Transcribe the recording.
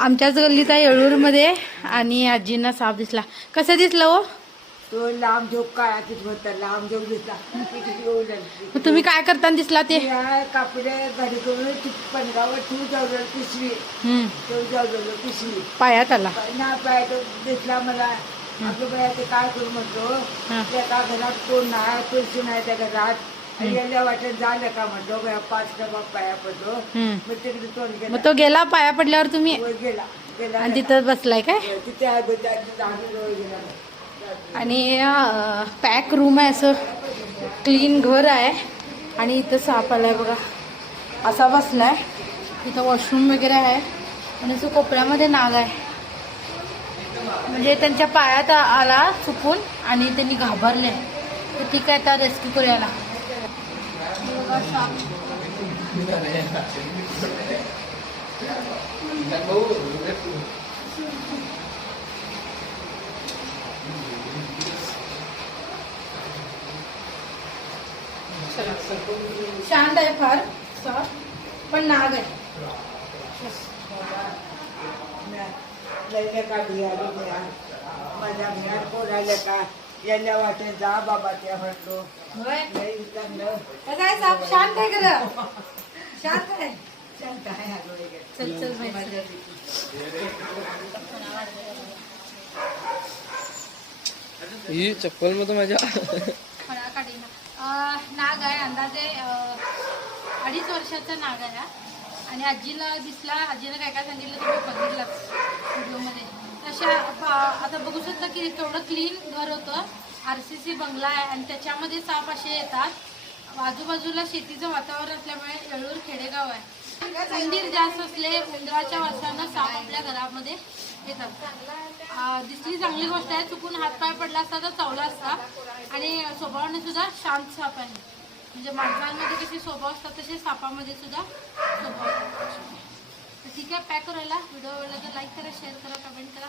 आमच्याच गल्लीत आहे येळूरमध्ये आणि आजींना साप दिसला. कसं दिसलं हो? तो लांब झोप काळातीच होता, लांब झोप दिसला. मग तुम्ही काय करताना दिसला ते? कापडे घरी करून पणगावर तू जवळ पिशवी, तो जवळ पिशवी पायात आला ना पाय तो दिसला मला. आपलं बाया ते काय करू म्हणतो, त्या घरात कोण नाही, पैसे नाही त्या घरात, यायला वाटत झालं का म्हणतो, 5 डबा पाया पडतो. मग तिकडे तोंड गेला. मग तो गेला पाया पडल्यावर तुम्ही गेला गेला आणि तिथं बसलाय काय? तिथे जवळ गेला. आणि पॅक रूम आहे, असं क्लीन घर आहे. आणि इथं साप आलाय बघा, असा बसलाय. इथं वॉशरूम वगैरे आहे आणि जो कोपऱ्यामध्ये नाग आहे, म्हणजे त्यांच्या पायात आला चुकून आणि त्यांनी घाबरले. तर ठीक आहे, त्या रेस्क्यू करूयाला. शांत आहे फार सर, पण नाग आहे. लयले का भियाली माझ्या घरात कोणाला का यायला वाटेल जा बाबा त्या म्हटलो. काय साप शांत आहे खरं, शांत आहे. शांत आहे. चल चल ही चप्पल मध्ये माझ्या नाग आहे. अंदाजे 2.5 वर्षाचा नाग आहे. आणि आजीला दिसला. आजीला काय काय सांगितलं तुम्ही बघितलं व्हिडिओमध्ये. तशा आता बघू शकता की तेवढं क्लीन घर होतं. RCC बंगला आहे आणि त्याच्यामध्ये साप असे येतात. आजूबाजूला शेतीचं वातावरण असल्यामुळे येळूर खेडेगाव आहे. उंदीर जास्त असले, उंदराच्या वासानं साप आपल्या घरामध्ये येतात. दिसली चांगली गोष्ट आहे. चुकून हातपाय पडला असता तर चावला असता. आणि स्वभावाने सुद्धा शांत साप आहे. म्हणजे माणसांमध्ये कसे स्वभाव असतात तसे सापामध्ये सुद्धा स्वभाव असतात. ठीक आहे, पॅक करायला. व्हिडिओ आवडला तर लाईक करा, शेअर करा, कमेंट करा.